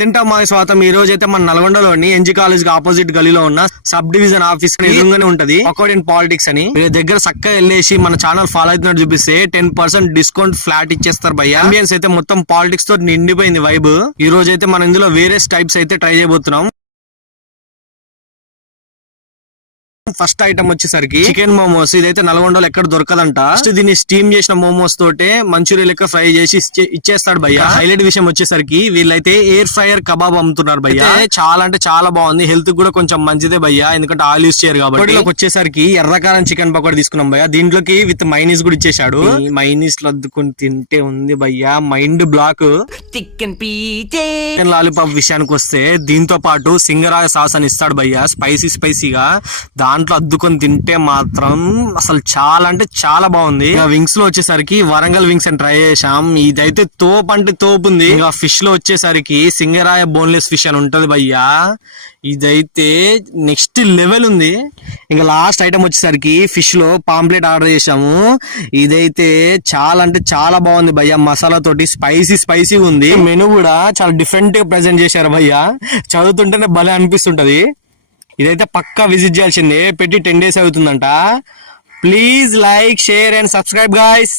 తింటాం స్వాతం. ఈ రోజు అయితే మన నల్గొండలోని ఎన్జీ కాలేజ్ కి ఆపోజిట్ గలీలో ఉన్న సబ్ డివిజన్ ఆఫీస్ ఎదురుగానే ఉంటది అకౌంట్ ఇన్ పాలిటిక్స్ అని. మీ దగ్గర చక్కగా వెళ్ళేసి మన ఛానల్ ఫాలో అవుతున్నట్టు చూపిస్తే 10% డిస్కౌంట్ ఫ్లాట్ ఇచ్చేస్తారు భయ్య. అంబియన్స్ అయితే మొత్తం పాలిటిక్స్ తో నిండిపోయింది వైబ్. ఈ రోజు అయితే మనం ఇందులో వేరే టైప్స్ అయితే ట్రై చేయబోతున్నాం. ఫస్ట్ ఐటమ్ వచ్చేసరికి చికెన్ మోమోస్. ఇదైతే నల్గొండలో ఎక్కడ దొరకదంట. దీన్ని స్టీమ్ చేసిన మోమోస్ తోటే మంచూరియా లెక్క ఫ్రై చేసి ఇచ్చేస్తాడు భయ్య. హైలైట్ విషయం వచ్చేసరికి వీళ్ళైతే ఎయిర్ ఫ్రైయర్ కబాబ్ అమ్ముతున్నారు భయ్య. చాలా అంటే చాలా బాగుంది, హెల్త్ కూడా కొంచెం మంచిదే భయ్య, ఎందుకంటే ఆయిల్ యూస్ చేయరు కాబట్టి. వచ్చేసరికి ఎర్రకారం చికెన్ పకోడీ తీసుకున్నాం భయ్య. దీంట్లోకి విత్ మైనీస్ కూడా ఇచ్చేసాడు. మైనీస్ లో అద్దుకుని తింటే ఉంది భయ్య మైండ్ బ్లాక్. చికెన్ లాలీపాప్ విషయానికి వస్తే దీంతో పాటు సింగరాయ సాస్ అని ఇస్తాడు భయ్య, స్పైసీగా. దాంట్లో అద్దుకొని తింటే మాత్రం అసలు చాలా అంటే చాలా బాగుంది. ఇంకా వింగ్స్ లో వచ్చేసరికి వరంగల్ వింగ్స్ అని ట్రై చేసాం. ఇదైతే తోపు అంటే తోపు ఉంది. ఇంకా ఫిష్ లో వచ్చేసరికి సింగరాయ బోన్లెస్ ఫిష్ అని ఉంటది భయ్యా, ఇదైతే నెక్స్ట్ లెవెల్ ఉంది. ఇంకా లాస్ట్ ఐటమ్ వచ్చేసరికి ఫిష్ లో పాంప్లెట్ ఆర్డర్ చేసాము. ఇదైతే చాలా అంటే చాలా బాగుంది భయ్య, మసాలా తోటి స్పైసీ ఉంది. మెనూ కూడా చాలా డిఫరెంట్ గా ప్రెజెంట్ చేశారు భయ్య, చదువుతుంటేనే భలే అనిపిస్తుంటది. ఇదైతే పక్కా విజిట్ చేయాల్సిందే, పెట్టి 10 days అవుతుందంట. Please like, share and subscribe guys.